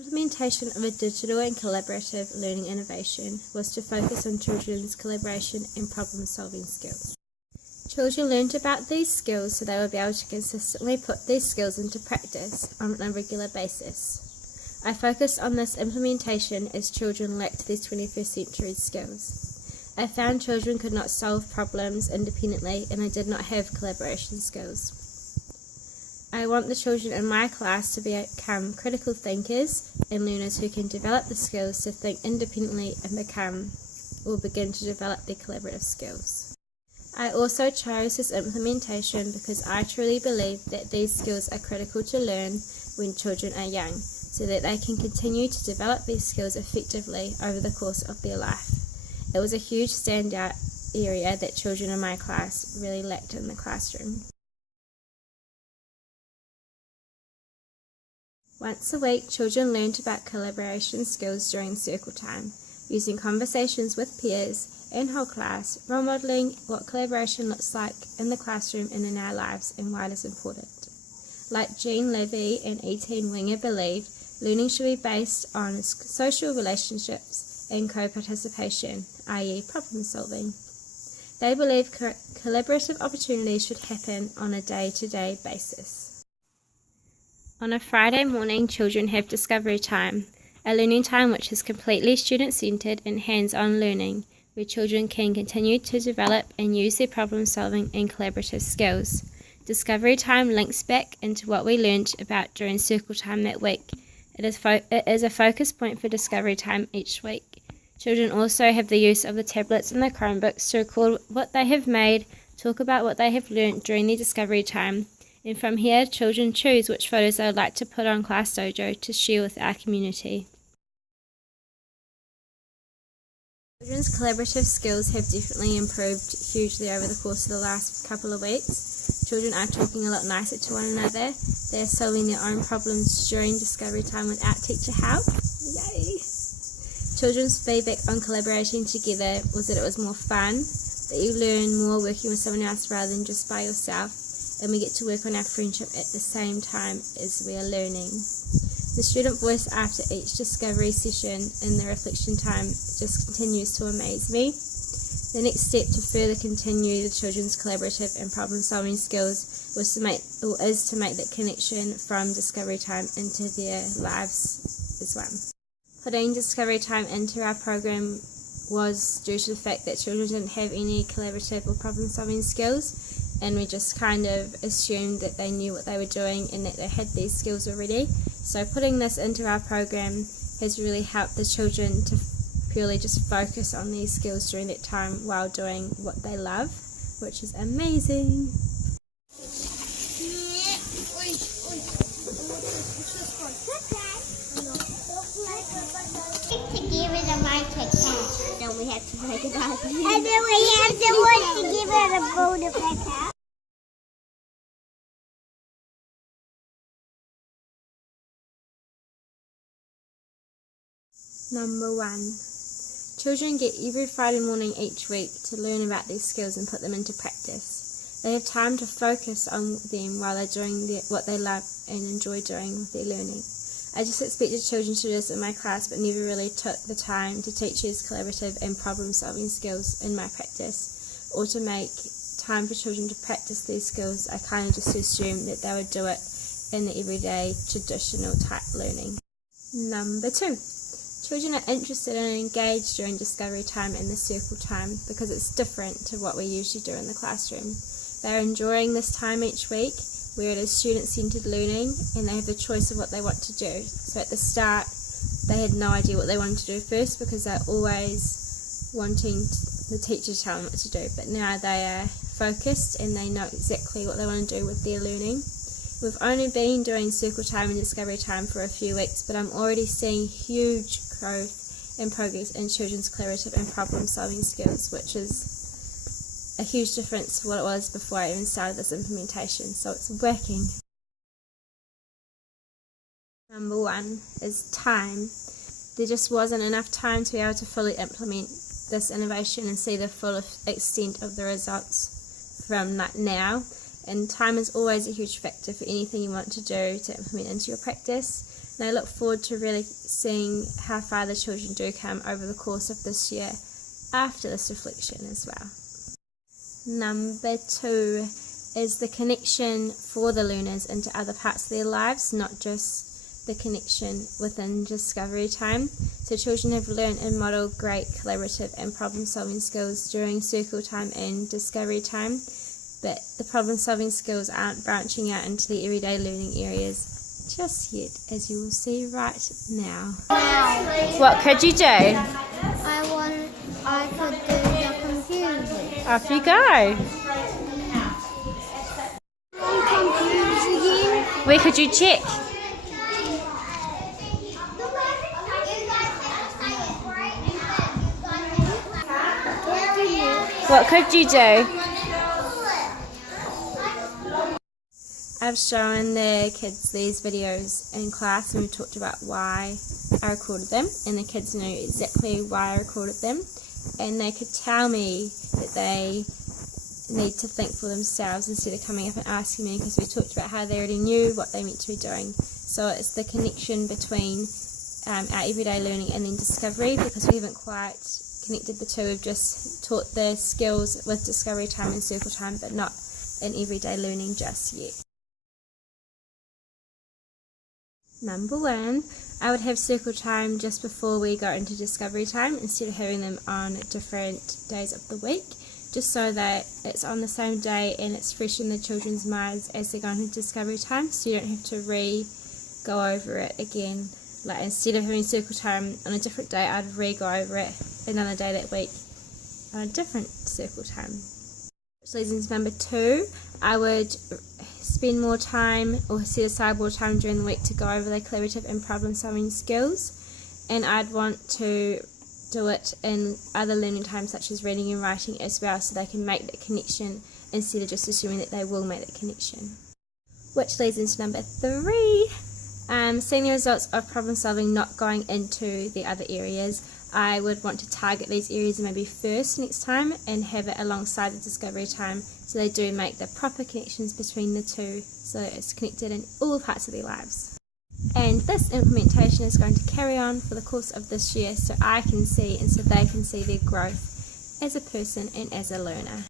implementation of a digital and collaborative learning innovation was to focus on children's collaboration and problem-solving skills. Children learned about these skills so they would be able to consistently put these skills into practice on a regular basis. I focused on this implementation as children lacked these 21st century skills. I found children could not solve problems independently and I did not have collaboration skills. I want the children in my class to become critical thinkers and learners who can develop the skills to think independently and begin to develop their collaborative skills. I also chose this implementation because I truly believe that these skills are critical to learn when children are young, so that they can continue to develop these skills effectively over the course of their life. It was a huge standout area that children in my class really lacked in the classroom. Once a week, children learned about collaboration skills during circle time, using conversations with peers and whole class, role modelling what collaboration looks like in the classroom and in our lives and why it is important. Like Jean Levy and Etienne Winger believe, learning should be based on social relationships and co-participation, i.e. problem solving. They believe collaborative opportunities should happen on a day-to-day basis. On a Friday morning, children have discovery time, a learning time which is completely student-centred and hands-on learning, where children can continue to develop and use their problem-solving and collaborative skills. Discovery time links back into what we learnt about during circle time that week. It is a focus point for discovery time each week. Children also have the use of the tablets and the Chromebooks to record what they have made, talk about what they have learnt during their discovery time, and from here children choose which photos they would like to put on Class Dojo to share with our community. Children's collaborative skills have definitely improved hugely over the course of the last couple of weeks. Children are talking a lot nicer to one another. They are solving their own problems during discovery time without teacher help. Yay! Children's feedback on collaborating together was that it was more fun, that you learn more working with someone else rather than just by yourself, and we get to work on our friendship at the same time as we are learning. The student voice after each discovery session in the reflection time just continues to amaze me. The next step to further continue the children's collaborative and problem-solving skills is to make that connection from discovery time into their lives as one. Putting discovery time into our program was due to the fact that children didn't have any collaborative or problem-solving skills, and we just kind of assumed that they knew what they were doing and that they had these skills already. So putting this into our program has really helped the children to purely just focus on these skills during that time while doing what they love, which is amazing. To give it a mic attack. Then we have to make it up. And then we have to want to give it a bonus attack. Number 1. Children get every Friday morning each week to learn about these skills and put them into practice. They have time to focus on them while they're doing what they love and enjoy doing with their learning. I just expected children to do this in my class but never really took the time to teach these collaborative and problem-solving skills in my practice, or to make time for children to practice these skills. I kind of just assumed that they would do it in the everyday traditional type learning. Number 2. Children are interested and engaged during discovery time and the circle time because it's different to what we usually do in the classroom. They are enjoying this time each week where it is student-centred learning and they have the choice of what they want to do. So at the start they had no idea what they wanted to do first because they're always wanting the teacher to tell them what to do, but now they are focused and they know exactly what they want to do with their learning. We've only been doing circle time and discovery time for a few weeks, but I'm already seeing huge growth and progress in children's collaborative and problem-solving skills, which is a huge difference to what it was before I even started this implementation, so it's working. Number 1 is time. There just wasn't enough time to be able to fully implement this innovation and see the full extent of the results from now. And time is always a huge factor for anything you want to do to implement into your practice. And I look forward to really seeing how far the children do come over the course of this year after this reflection as well. Number 2 is the connection for the learners into other parts of their lives, not just the connection within discovery time. So children have learned and modelled great collaborative and problem solving skills during circle time and discovery time, but the problem solving skills aren't branching out into the everyday learning areas just yet, as you will see right now. What could you do? I could do the computer. Off you go. Where could you check? What could you do? I've shown the kids these videos in class and we talked about why I recorded them, and the kids knew exactly why I recorded them, and they could tell me that they need to think for themselves instead of coming up and asking me, because we talked about how they already knew what they meant to be doing. So it's the connection between our everyday learning and then discovery, because we haven't quite connected the two. We've just taught the skills with discovery time and circle time, but not in everyday learning just yet. Number 1, I would have circle time just before we go into discovery time instead of having them on different days of the week, just so that it's on the same day and it's fresh in the children's minds as they go into discovery time, so you don't have to go over it again. Like, instead of having circle time on a different day, I'd go over it another day that week on a different circle time. Which leads into number 2, I would spend more time or set aside more time during the week to go over the collaborative and problem solving skills, and I'd want to do it in other learning times such as reading and writing as well, so they can make that connection instead of just assuming that they will make that connection. Which leads into number 3, seeing the results of problem solving not going into the other areas. I would want to target these areas maybe first next time and have it alongside the discovery time, so they do make the proper connections between the two, so it's connected in all parts of their lives. And this implementation is going to carry on for the course of this year, so I can see and so they can see their growth as a person and as a learner.